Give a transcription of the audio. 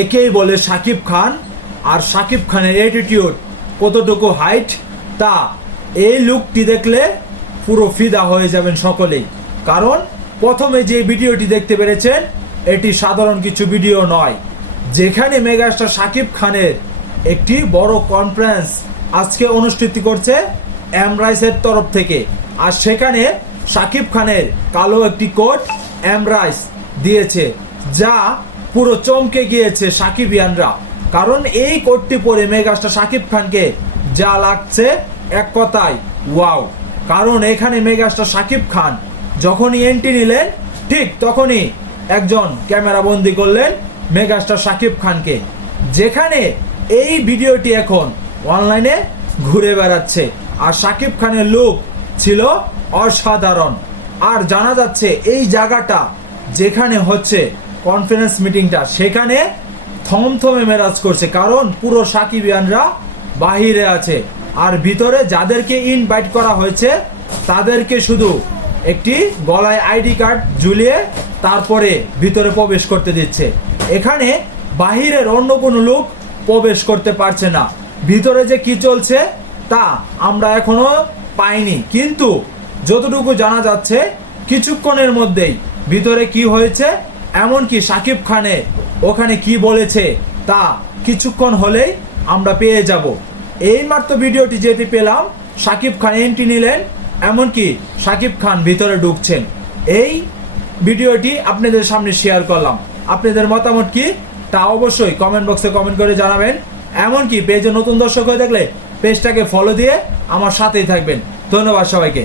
একেই বলে শাকিব খান। আর শাকিব খানের অ্যাটিটিউড কতটুকু হাইট তা এই লুকটি দেখলে পুরো ফিদা হয়ে যাবেন সকলেই। কারণ প্রথমে যে ভিডিওটি দেখতে পেরেছেন এটি সাধারণ কিছু ভিডিও নয়, যেখানে মেগাস্টার শাকিব খানের একটি বড় কনফারেন্স আজকে অনুষ্ঠিত করছে এমরাইসের তরফ থেকে। আর সেখানে শাকিব খানের কালো একটি কোট এমরাইস দিয়েছে, যা পুরো চমকে গিয়েছে সাকিবিয়ানরা। কারণ এই কোটটি পরে মেগাস্টার শাকিব খানকে যা লাগছে এক কথায় ওয়াও। কারণ এখানে মেগাস্টার শাকিব খান যখনই এন্ট্রি নিলেন ঠিক তখনই একজন ক্যামেরা বন্দি করলেন মেগাস্টার শাকিব খানকে, যেখানে এই ভিডিওটি এখন অনলাইনে ঘুরে বেড়াচ্ছে। আর শাকিব খানের লুক ছিল অসাধারণ। আর জানা যাচ্ছে এই জায়গাটা যেখানে হচ্ছে কনফারেন্স মিটিংটা সেখানে থমথমে মেরাজ করছে, কারণ পুরো সাকিবিয়ানরা বাহিরে আছে। আর ভিতরে যাদেরকে ইনভাইট করা হয়েছে তাদেরকে শুধু একটি গলায় আইডি কার্ড ঝুলিয়ে তারপরে ভিতরে প্রবেশ করতে দিচ্ছে। এখানে বাহিরের অন্য কোনো লোক প্রবেশ করতে পারছে না। ভিতরে যে কি চলছে তা আমরা এখনো পাইনি, কিন্তু যতটুকু জানা যাচ্ছে কিছুক্ষণের মধ্যেই ভিতরে কি হয়েছে, এমনকি শাকিব খানে ওখানে কি বলেছে তা কিছুক্ষণ হলেই আমরা পেয়ে যাব। এই মাত্র ভিডিওটি যেটি পেলাম, শাকিব খান এন্ট্রি নিলেন, এমনকি শাকিব খান ভিতরে ঢুকছেন। এই ভিডিওটি আপনাদের সামনে শেয়ার করলাম। আপনাদের মতামত কি তা অবশ্যই কমেন্ট বক্সে কমেন্ট করে জানাবেন। এমনকি পেজে নতুন দর্শক হয়ে থাকলে পেজটাকে ফলো দিয়ে আমার সাথেই থাকবেন। ধন্যবাদ সবাইকে।